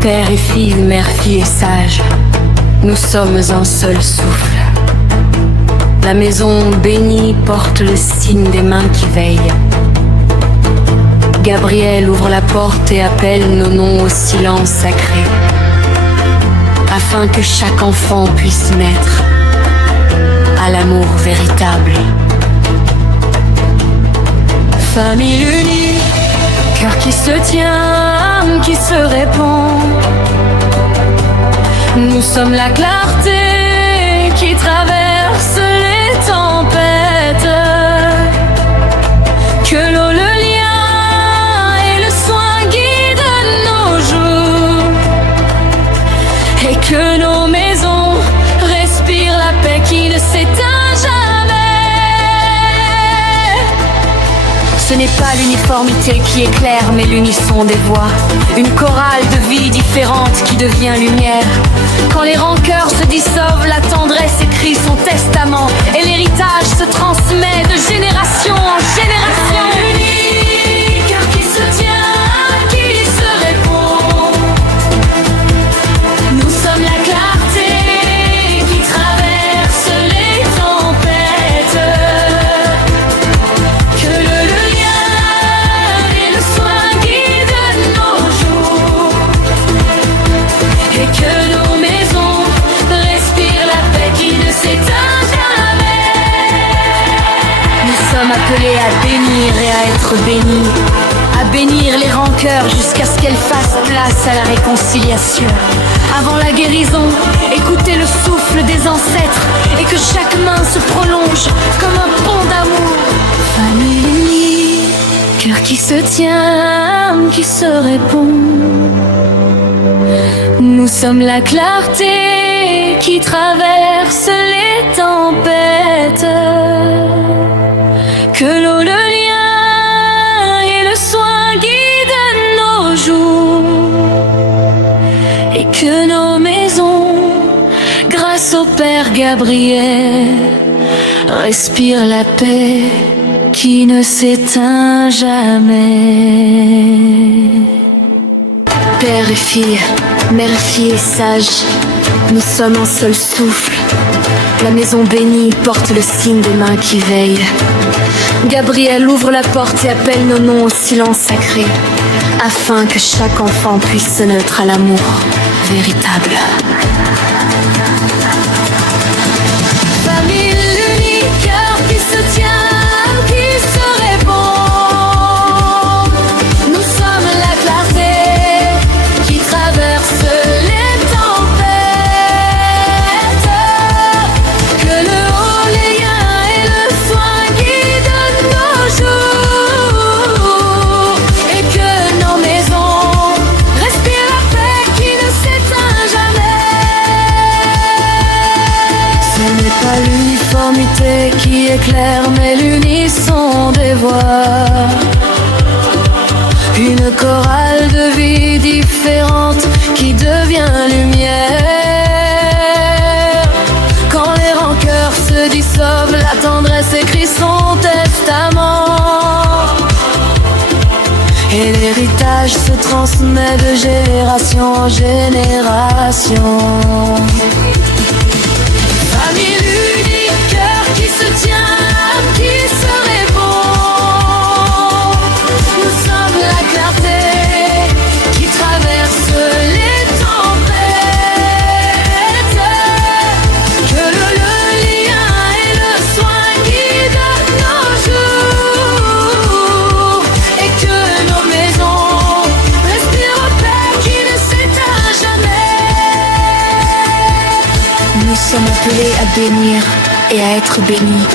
Père et fille, mère, fille et sage, nous sommes un seul souffle. La maison bénie porte le signe des mains qui veillent. Gabriel ouvre la porte et appelle nos noms au silence sacré, afin que chaque enfant puisse naître à l'amour véritable. Famille unie, cœur qui se tient, qui se répond. Nous sommes la clarté qui traverse les tempêtes. Que l'eau, le lien et le soin guident nos jours, et que nos maisons respirent la paix qui ne s'éteint jamais. Ce n'est pas l'uniformité qui éclaire, mais l'unisson des voix. Une chorale de vie différente qui devient lumière. Quand les rancœurs se dissolvent, la tendresse écrit son testament, et l'héritage se transmet de génération en génération. Unis, cœur qui se tient, qui se répond. Nous sommes la clarté qui traverse les tempêtes. Que le lien et le soin guident nos jours, et que nos maisons respirent la paix qui ne s'éteint jamais. Nous sommes appelés à bénir et à être bénis, à bénir les rancœurs jusqu'à ce qu'elles fassent place à la réconciliation. Avant la guérison, écoutez le souffle des ancêtres, et que chaque main se prolonge comme un pont d'amour. Famille unie, cœur qui se tient, qui se répond. Nous sommes la clarté qui traverse les tempêtes. Que l'eau, le lien et le soin guident nos jours, et que nos maisons, grâce au Père Gabriel, respirent la paix qui ne s'éteint jamais. Père et fille, mère et fille et sage, nous sommes un seul souffle. La maison bénie porte le signe des mains qui veillent. Gabriel ouvre la porte et appelle nos noms au silence sacré, afin que chaque enfant puisse se naître à l'amour véritable. Famille unie, cœur qui se tient, qui se répond. Nous sommes la clarté qui traverse les tempêtes. Que le haut, les liens et le soin guident nos jours, et que nos maisons respirent la paix qui ne s'éteint jamais. Ce n'est pas l'uniformité qui éclaire, mais l'unisson des voix. Une chorale de vie différente qui devient lumière. Quand les rancœurs se dissolvent, la tendresse écrit son testament, et l'héritage se transmet de génération en génération. Famille unie, cœur qui se tient, qui se répond. Nous sommes la clarté qui traverse les tempêtes. Que le lien et le soin guident nos jours, et que nos maisons respirent la paix qui ne s'éteint jamais. Nous sommes appelés à bénir et à être bénis,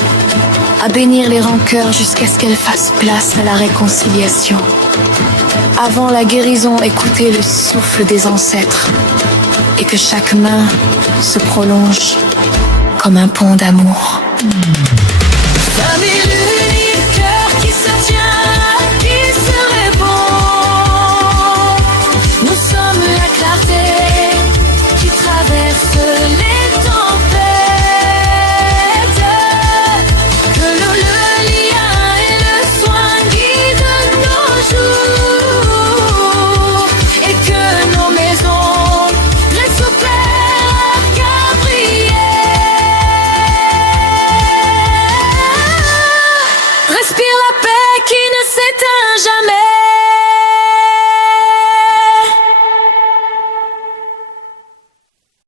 à bénir les rancœurs jusqu'à ce qu'elles fassent place à la réconciliation. Avant la guérison, écoutez le souffle des ancêtres, et que chaque main se prolonge comme un pont d'amour. Famille unie, cœur qui se tient, qui se répond. Nous sommes la clarté qui traverse les tempêtes. Que l'eau, le lien et le soin guident nos jours, et que nos maisons jamais.